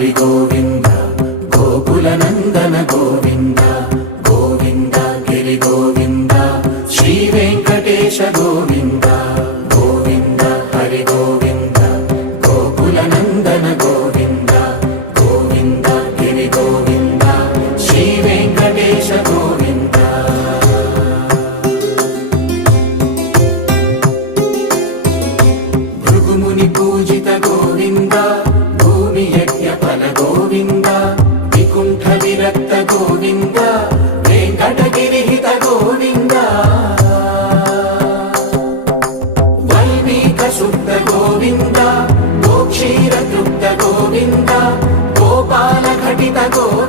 హరి గోవింద గోకుల నందన గోవింద గోవింద గిరి గోవింద శ్రీ వెంకటేశ గోవింద గోవింద హరి గోవింద గోకుల నందన గోవింద గోవింద గిరి గోవింద శ్రీ వెంకటేశ గోవింద భృగుముని పూజిత గోవింద భూమి యజ్ఞ ఫల గోవింద వికుంఠ విరక్త గోవింద వెంకటగిరిహిత గోవింద వైదిక శుద్ధ గోవింద గోక్షీర తృప్త గోవింద గోపాల ఘటిత గోవింద